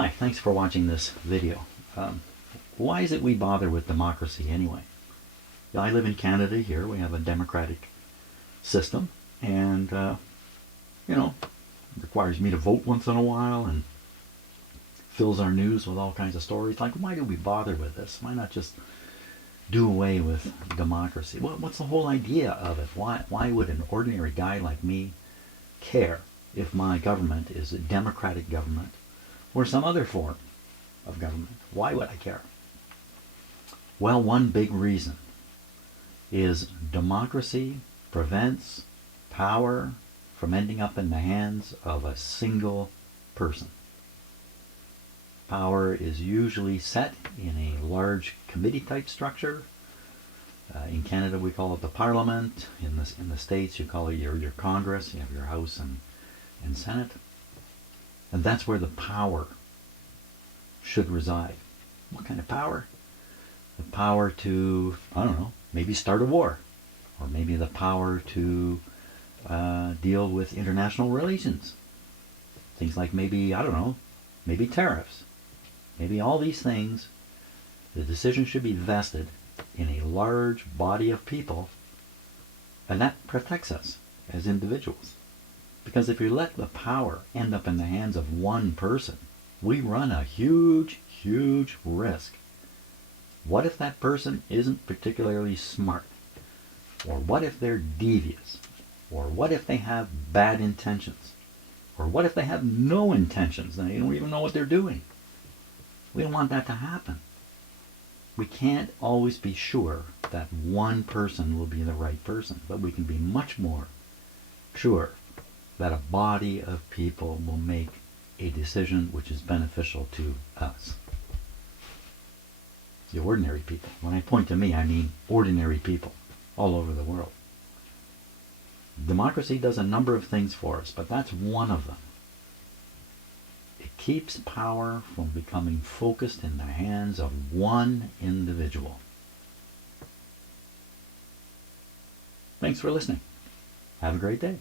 Hi, thanks for watching this video. Why is it we bother with democracy anyway? I live in Canada here. We have a democratic system, and it requires me to vote once in a while and fills our news with all kinds of stories. Like, why do we bother with this? Why not just do away with democracy? What's the whole idea of it? Why would an ordinary guy like me care if my government is a democratic government or some other form of government? Why would I care? Well, one big reason is democracy prevents power from ending up in the hands of a single person. Power is usually set in a large committee-type structure. In Canada, we call it the Parliament. In the States, you call it your Congress. You have your House and Senate. And that's where the power should reside. What kind of power? The power to, I don't know, maybe start a war. Or maybe the power to deal with international relations. Things like maybe, I don't know, maybe tariffs. Maybe all these things, the decision should be vested in a large body of people, and that protects us as individuals. Because if you let the power end up in the hands of one person, we run a huge, huge risk. What if that person isn't particularly smart? Or what if they're devious? Or what if they have bad intentions? Or what if they have no intentions and they don't even know what they're doing? We don't want that to happen. We can't always be sure that one person will be the right person, but we can be much more sure that a body of people will make a decision which is beneficial to us. The ordinary people. When I point to me, I mean ordinary people all over the world. Democracy does a number of things for us, but that's one of them. It keeps power from becoming focused in the hands of one individual. Thanks for listening. Have a great day.